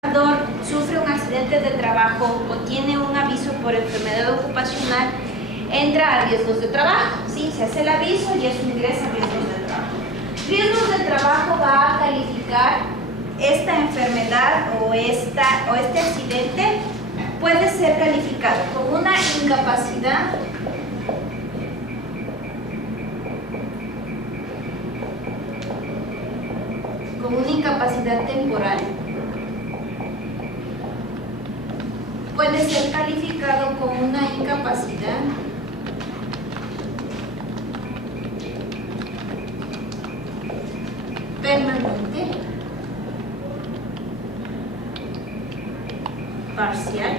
trabajador sufre un accidente de trabajo o tiene un aviso por enfermedad ocupacional, entra a riesgos de trabajo, ¿sí? Se hace el aviso y eso ingresa a riesgos de trabajo. Riesgos de trabajo va a calificar esta enfermedad o este accidente, puede ser calificado como una incapacidad temporal. Puede ser calificado como una incapacidad permanente, parcial,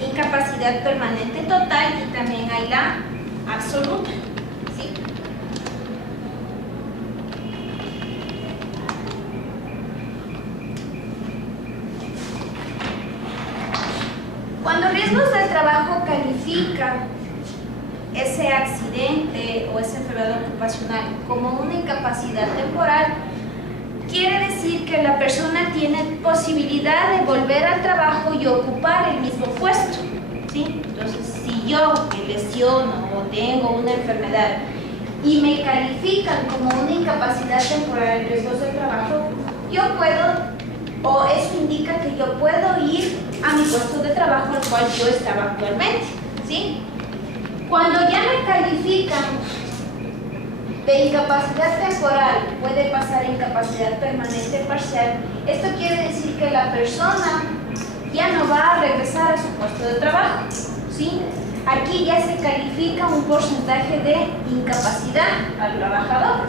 incapacidad permanente total y también hay la absoluta. Cuando riesgos del trabajo califica ese accidente o esa enfermedad ocupacional como una incapacidad temporal, quiere decir que la persona tiene posibilidad de volver al trabajo y ocupar el mismo puesto, ¿sí? Entonces, si yo me lesiono o tengo una enfermedad y me califican como una incapacidad temporal en riesgos del trabajo, yo puedo, o eso indica que yo puedo ir a mi puesto de trabajo al cual yo estaba actualmente, ¿sí? Cuando ya me califican de incapacidad temporal, puede pasar a incapacidad permanente parcial, esto quiere decir que la persona ya no va a regresar a su puesto de trabajo, ¿sí? Aquí ya se califica un porcentaje de incapacidad al trabajador.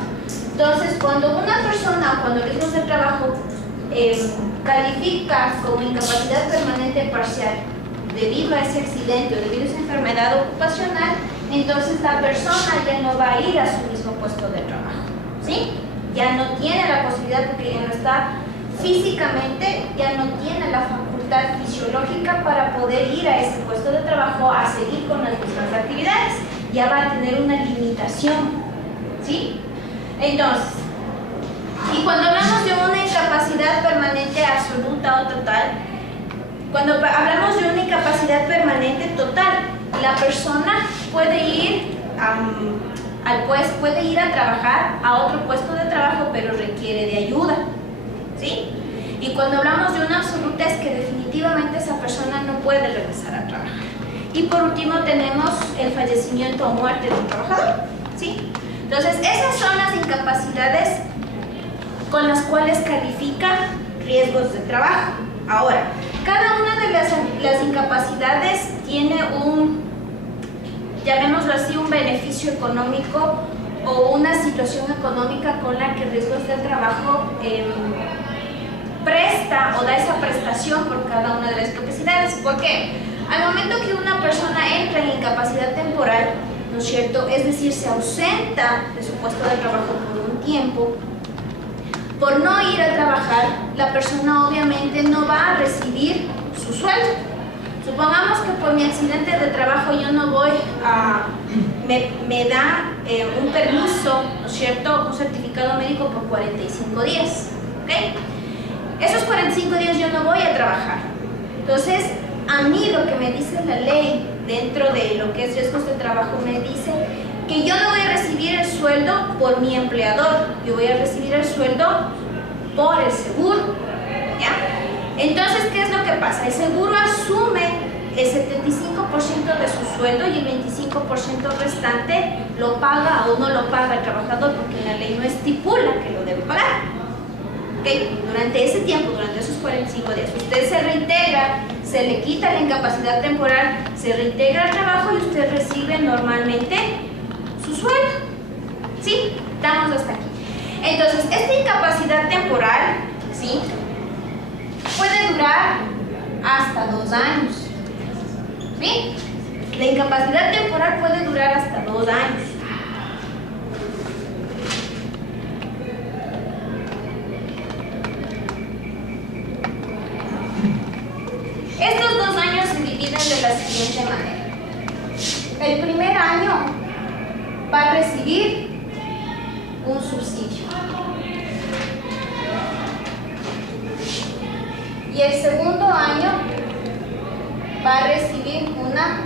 Entonces, cuando una persona, cuando el riesgo del trabajo califica como incapacidad permanente parcial debido a ese accidente o debido a esa enfermedad ocupacional, entonces la persona ya no va a ir a su mismo puesto de trabajo, ¿sí? Ya no tiene la posibilidad, porque ya no está físicamente, ya no tiene la facultad fisiológica para poder ir a ese puesto de trabajo a seguir con las mismas actividades, ya va a tener una limitación, ¿sí? Entonces, y cuando hablamos de una incapacidad permanente absoluta o total, cuando hablamos de una incapacidad permanente total, la persona puede ir puede ir a trabajar a otro puesto de trabajo, pero requiere de ayuda, ¿sí? Y cuando hablamos de una absoluta es que definitivamente esa persona no puede regresar a trabajar. Y por último tenemos el fallecimiento o muerte de un trabajador, ¿sí? Entonces, esas son las incapacidades con las cuales califica riesgos de trabajo. Ahora, cada una de las incapacidades tiene llamémoslo así, un beneficio económico o una situación económica con la que riesgos del trabajo presta o da esa prestación por cada una de las capacidades. ¿Por qué? Al momento que una persona entra en incapacidad temporal, ¿no es cierto? Es decir, se ausenta de su puesto de trabajo por un tiempo, por no ir a trabajar, la persona obviamente no va a recibir su sueldo. Supongamos que por mi accidente de trabajo yo no voy me da un permiso, ¿no es cierto?, un certificado médico por 45 días, ¿ok? Esos 45 días yo no voy a trabajar. Entonces, a mí lo que me dice la ley dentro de lo que es riesgos de trabajo me dice que yo no voy a recibir el sueldo por mi empleador, yo voy a recibir el sueldo por el seguro, ¿ya? Entonces, ¿qué es lo que pasa? El seguro asume el 75% de su sueldo y el 25% restante lo paga o no lo paga el trabajador, porque la ley no estipula que lo debe pagar, ¿ok? Durante ese tiempo, durante esos 45 días, usted se reintegra, se le quita la incapacidad temporal, se reintegra al trabajo y usted recibe normalmente su sueldo, ¿sí? Estamos hasta aquí. Entonces, esta incapacidad temporal, ¿sí?, puede durar hasta 2 años, ¿sí? La incapacidad temporal puede durar hasta 2 años. Estos 2 años se dividen de la siguiente manera. El primer año va a recibir un subsidio. Y el segundo año va a recibir una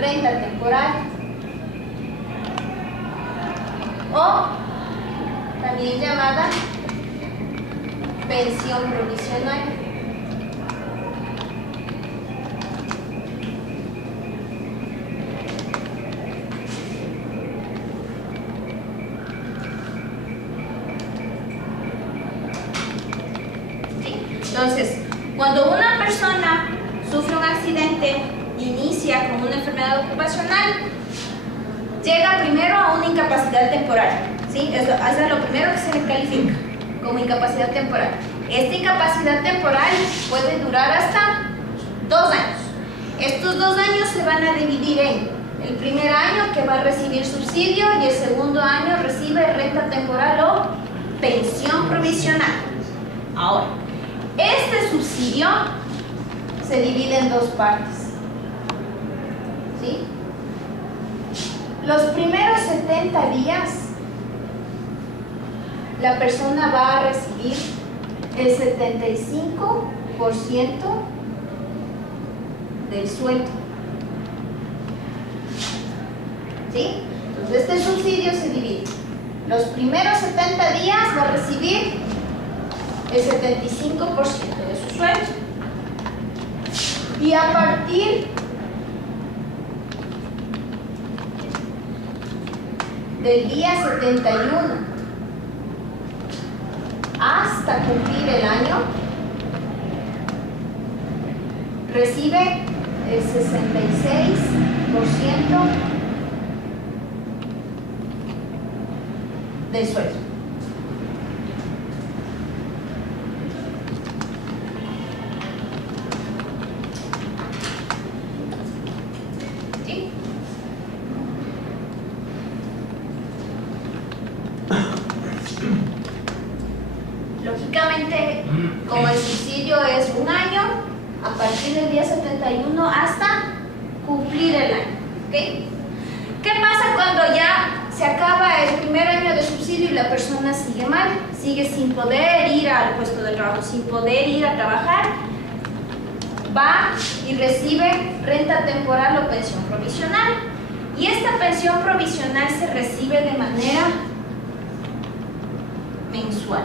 renta temporal o también llamada pensión provisional. Entonces, cuando una persona sufre un accidente, inicia con una enfermedad ocupacional, llega primero a una incapacidad temporal, ¿sí? Eso es lo primero que se le califica como incapacidad temporal. Esta incapacidad temporal puede durar hasta 2 años. Estos 2 años se van a dividir en el primer año, que va a recibir subsidio, y el segundo año recibe renta temporal o pensión provisional. Ahora, este subsidio se divide en 2 partes, ¿sí? Los primeros 70 días la persona va a recibir el 75% del sueldo, ¿sí? Entonces este subsidio se divide. Los primeros 70 días va a recibir el 75% de su sueldo. Y a partir del día 71 hasta cumplir el año, recibe el 66% del sueldo. ¿Sí? Lógicamente, como el subsidio es 1 año, a partir del día 71 hasta cumplir el año, ¿ok? ¿Qué pasa cuando ya se acaba el primer año de subsidio y la persona sigue mal? Sigue sin poder ir al puesto de trabajo, sin poder ir a trabajar. Va y recibe renta temporal o pensión provisional. Y esta pensión provisional se recibe de manera mensual.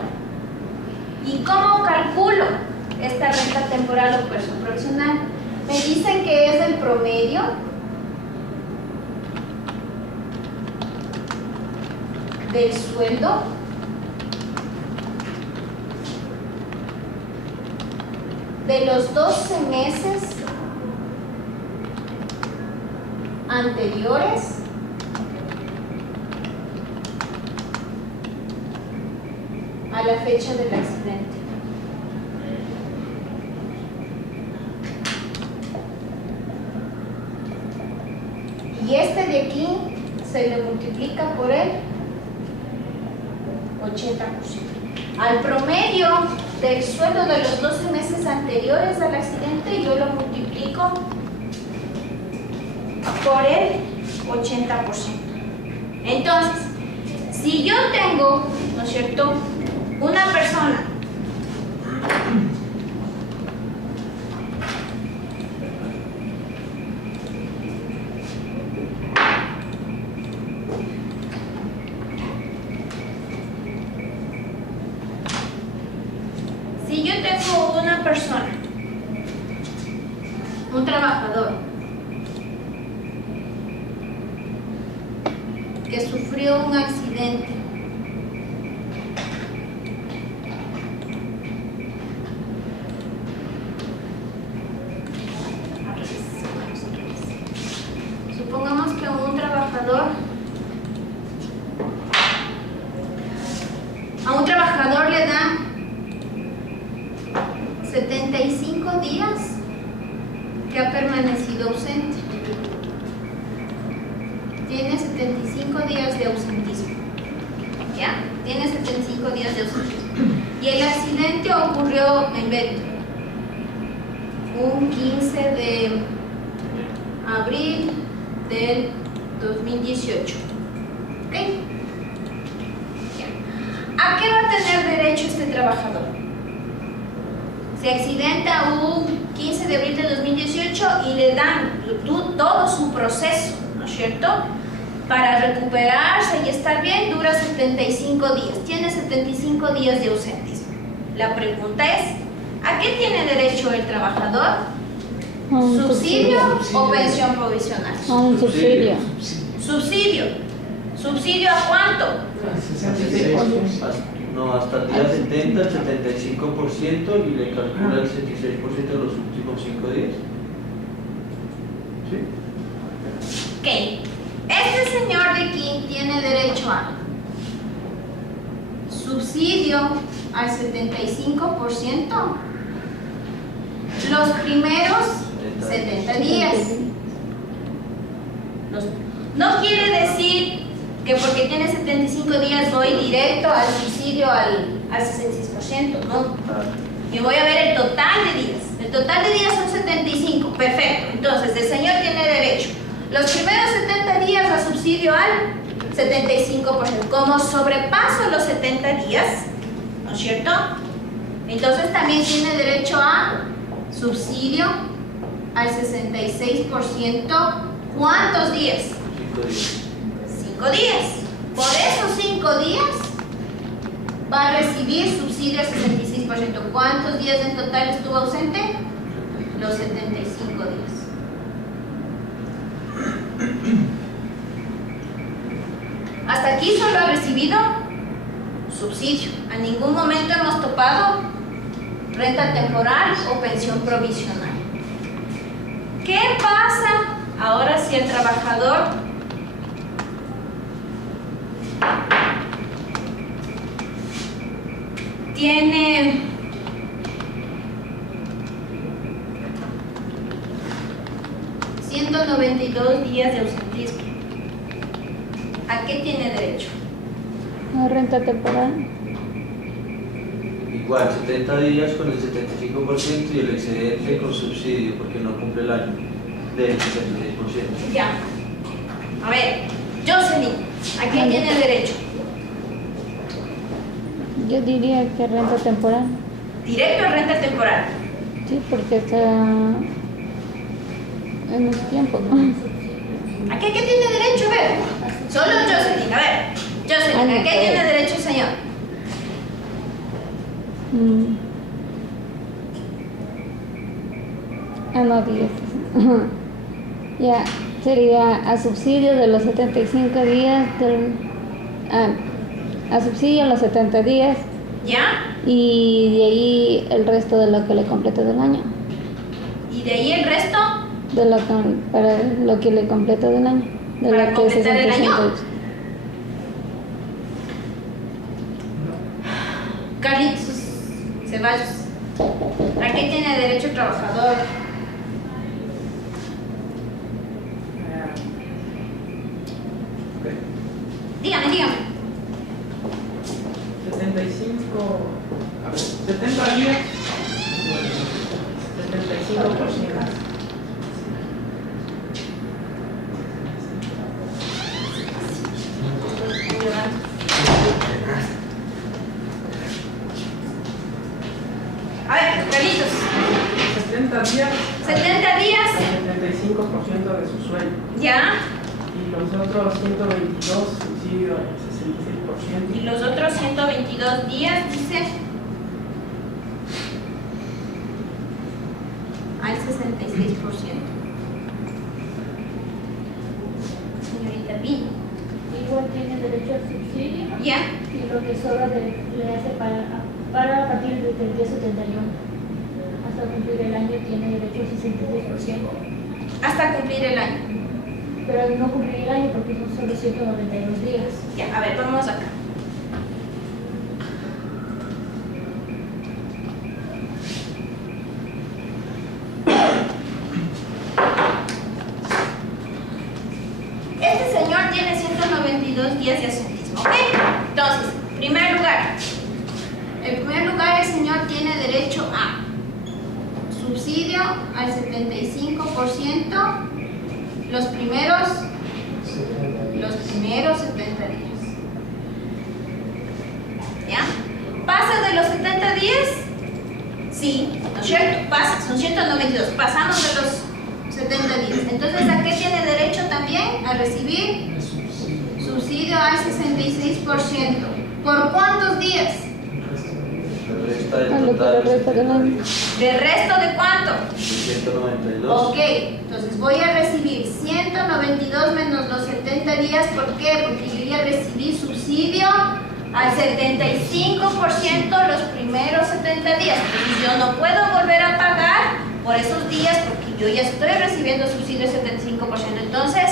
¿Y cómo calculo esta renta temporal o pensión provisional? Me dicen que es el promedio del sueldo de los 12 meses anteriores a la fecha del accidente. Y este de aquí se le multiplica por el 80%. Al promedio del sueldo de los 12 meses anteriores al accidente, yo lo multiplico por el 80%. Entonces, si yo tengo, ¿no es cierto?, una persona un trabajador que sufrió un accidente supongamos que a un trabajador le dan 75 días que ha permanecido ausente. Tiene 75 días de ausentismo. ¿Ya? Tiene 75 días de ausentismo. Y el accidente ocurrió, me invento, un 15 de abril del 2018. ¿Ok? derecho este trabajador? Se accidenta un 15 de abril de 2018 y le dan todo su proceso, ¿no es cierto? Para recuperarse y estar bien dura 75 días. Tiene 75 días de ausentismo. La pregunta es, ¿a qué tiene derecho el trabajador? ¿Subsidio o pensión provisional? Un subsidio. Subsidio. ¿Subsidio a cuánto? No, hasta el día 70, el 75% y le calcula el 66% de los últimos 5 días. ¿Sí? Ok. Este señor de aquí tiene derecho a subsidio al 75% los primeros 70 días. No quiere decir que porque tiene 75 días voy directo al subsidio al 66%, no. Yo voy a ver el total de días. El total de días son 75, perfecto. Entonces el señor tiene derecho los primeros 70 días a subsidio al 75%. Como sobrepaso los 70 días, ¿no es cierto? Entonces también tiene derecho a subsidio al 66%. ¿Cuántos días? 5 días. 5 días. Por esos 5 días va a recibir subsidio al 66%. ¿Cuántos días en total estuvo ausente? Los 75 días. Hasta aquí solo ha recibido subsidio. A ningún momento hemos topado renta temporal o pensión provisional. ¿Qué pasa ahora si el trabajador tiene $192 días de ausentismo? ¿A qué tiene derecho? ¿A renta temporal? Igual, 70 días con el 75% y el excedente con subsidio porque no cumple el año del 66%. Ya. A ver, Jocelyn, ¿a qué tiene derecho? Yo diría que renta temporal. Directo a renta temporal. Sí, porque está en los tiempos, ¿no? ¿A qué tiene derecho? A ver, solo Jocelyn, a ver. Jocelyn, ¿a qué tiene derecho el señor? No, 10. Ya, sería a subsidio de los 75 días a subsidio a los 70 días ¿Ya? y de ahí el resto de lo que le complete del año. ¿Y de ahí el resto? De lo para lo que le complete del año. De ¿Para lo que es completar el año? 65. Carlitos Ceballos, ¿a qué tiene derecho el trabajador? Dígame. 75, a ver, 70 días, 75%. A ver, Carlitos. 70 días, 70 días. 75% de su sueldo. ¿Ya? Y los otros 122 subsidio al 66%. Y los otros 122 días, dice, al 66%. Señorita Pino. Igual tiene derecho al subsidio ¿Ya? y lo que sobra le hace para a partir del día 71. Hasta cumplir el año tiene derecho al 66%. Hasta cumplir el año. Pero no cumplir el año porque son solo 192 días. Ya, a ver, vamos acá. Este señor tiene 192 días de ausentismo, ¿ok? Entonces, en primer lugar, el señor tiene derecho a subsidio al 75% los primeros 70 días. ¿Ya? Pasa de días? Sí, ¿no es cierto? Pasa, son 192, pasamos de los 70 días. Entonces, ¿a qué tiene derecho también? A recibir subsidio al 66%. ¿Por cuántos días? Resta A del lo que total le resta del año. ¿De resto de cuánto? 192. Ok, entonces voy a recibir 192 menos los 70 días. ¿Por qué? Porque yo ya recibí subsidio al 75% los primeros 70 días. Entonces yo no puedo volver a pagar por esos días porque yo ya estoy recibiendo subsidio al 75%. Entonces,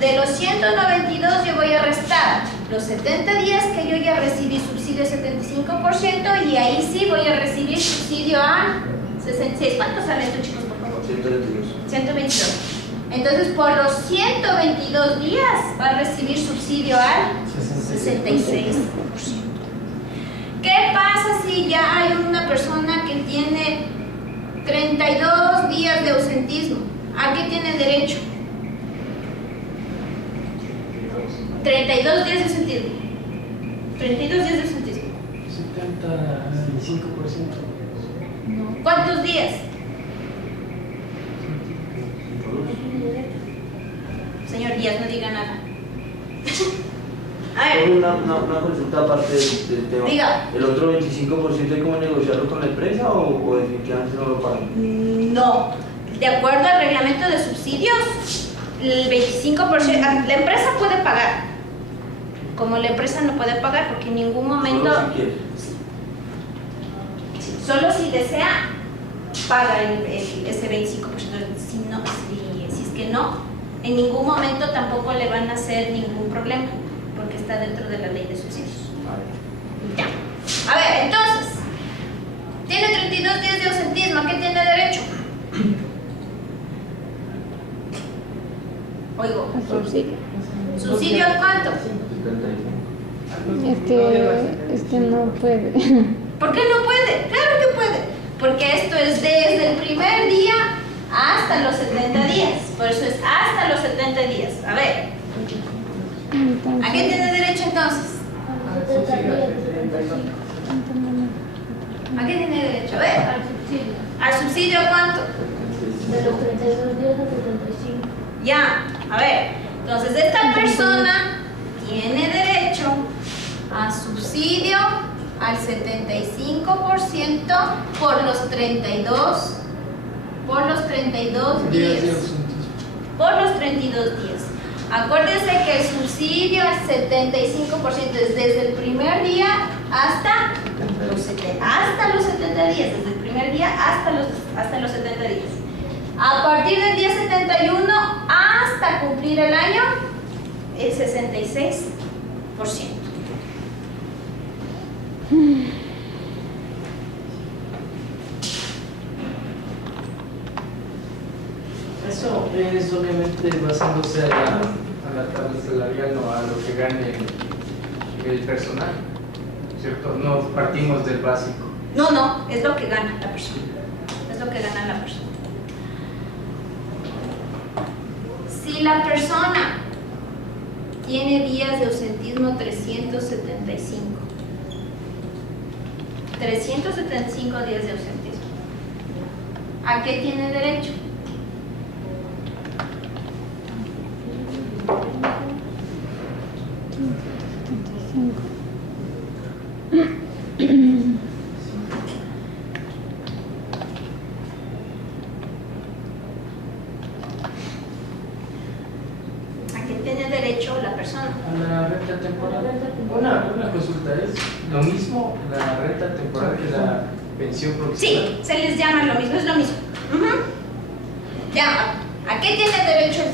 de los 192 yo voy a restar los 70 días que yo ya recibí subsidio al 75% y ahí sí voy a recibir subsidio al 66. ¿Cuánto sale esto, chicos, por favor? 122. 122. Entonces, por los 122 días va a recibir subsidio al 66%. ¿Qué pasa si ya hay una persona que tiene 32 días de ausentismo? ¿A qué tiene derecho? 32 días de ausentismo. 32 días de ausentismo. 75%. ¿Cuántos días? Señor Díaz, no diga nada. A ver. Una consulta aparte del tema. Diga. ¿El otro 25% hay como negociarlo con la empresa o definitivamente no lo pagan? No. De acuerdo al reglamento de subsidios, el 25%, la empresa puede pagar. Como la empresa no puede pagar porque en ningún momento, Solo si quiere. solo si desea, paga ese 25%. Si, no, si es que no, en ningún momento tampoco le van a hacer ningún problema porque está dentro de la ley de subsidios. Ya. A ver, entonces, tiene 32 días de ausentismo, ¿a qué tiene derecho? Oigo, A subsidio. ¿subsidio a cuánto? 75. No puede. ¿Por qué no puede? Claro que puede, porque esto es desde el primer día hasta los 70 días, por eso es hasta los 70 días. A ver, ¿a qué tiene derecho entonces? A 70 días de 75. ¿A qué tiene derecho? A ver, Al subsidio. ¿al subsidio a cuánto? De los 32 días a 75. Ya, a ver, entonces esta persona tiene derecho a subsidio al 75% por los 32 días. Por los 32 días. Acuérdense que el subsidio al 75% es desde el primer día hasta los 70 días, desde el primer día hasta los 70 días. A partir del día 71 hasta cumplir el año, el 66%. Eso es obviamente basándose a la tabla salarial, no a lo que gane el personal, ¿cierto? No partimos del básico. No, es lo que gana la persona. Es lo que gana la persona. Si la persona tiene días de ausentismo 375 días de ausentismo, ¿a qué tiene derecho? ¿A qué tiene derecho la persona? A la renta temporal. Una consulta, ¿es lo mismo la renta temporal que la pensión profesional? Sí, se les llama lo mismo, es lo mismo. Ya, ¿a qué tiene derecho el